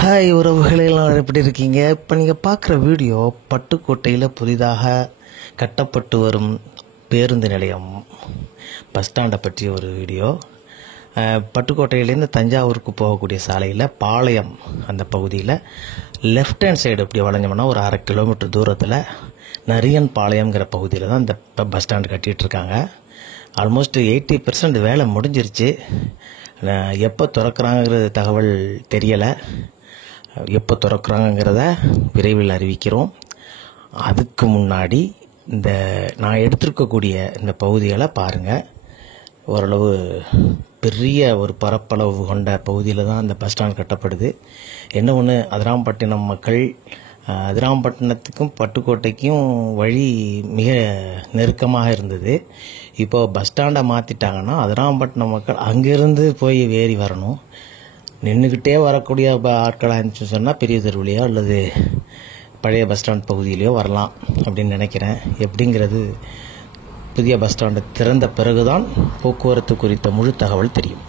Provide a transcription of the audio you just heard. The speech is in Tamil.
ஹாய் உறவுகளே, எல்லாம் எப்படி இருக்கீங்க? இப்போ நீங்கள் பார்க்குற வீடியோ பட்டுக்கோட்டையில் புதிதாக கட்டப்பட்டு வரும் பேருந்து நிலையம் பஸ் ஸ்டாண்டை பற்றிய ஒரு வீடியோ. பட்டுக்கோட்டையிலேருந்து தஞ்சாவூருக்கு போகக்கூடிய சாலையில் பாளையம் அந்த பகுதியில் லெஃப்ட் ஹேண்ட் சைடு இப்படி வளைஞ்சோம்னா ஒரு 1/2 கிலோமீட்டர் தூரத்தில் நரியன் பாளையங்கிற பகுதியில் தான் இந்த பஸ் ஸ்டாண்டு கட்டிகிட்ருக்காங்க. ஆல்மோஸ்ட் 80% வேலை முடிஞ்சிருச்சு. எப்போ திறக்கிறாங்கிற தகவல் தெரியலை. எப்போ திறக்கிறாங்கிறத விரைவில் அறிவிக்கிறோம். அதுக்கு முன்னாடி இந்த நான் எடுத்திருக்கக்கூடிய இந்த பகுதிகளை பாருங்கள். ஓரளவு பெரிய ஒரு பரப்பளவு கொண்ட பகுதியில் தான் இந்த பஸ் ஸ்டாண்ட் கட்டப்படுது. என்ன ஒன்று, அதிராம்பட்டினம் மக்கள் அதிராம்பட்டினத்துக்கும் பட்டுக்கோட்டைக்கும் வழி மிக நெருக்கமாக இருந்தது. இப்போ பஸ் ஸ்டாண்டை மாற்றிட்டாங்கன்னா அதிராம்பட்டினம் மக்கள் அங்கேருந்து போய் ஏறி வரணும். நின்றுக்கிட்டே வரக்கூடிய ஆட்களாக இருந்துச்சுன்னு சொன்னால் பெரிய தெருவிலையோ அல்லது பழைய பஸ் ஸ்டாண்ட் பகுதியிலையோ வரலாம் அப்படின்னு நினைக்கிறேன். எப்படிங்கிறது புதிய பஸ் ஸ்டாண்டு திறந்த பிறகுதான் போக்குவரத்து குறித்த முழு தகவல் தெரியும்.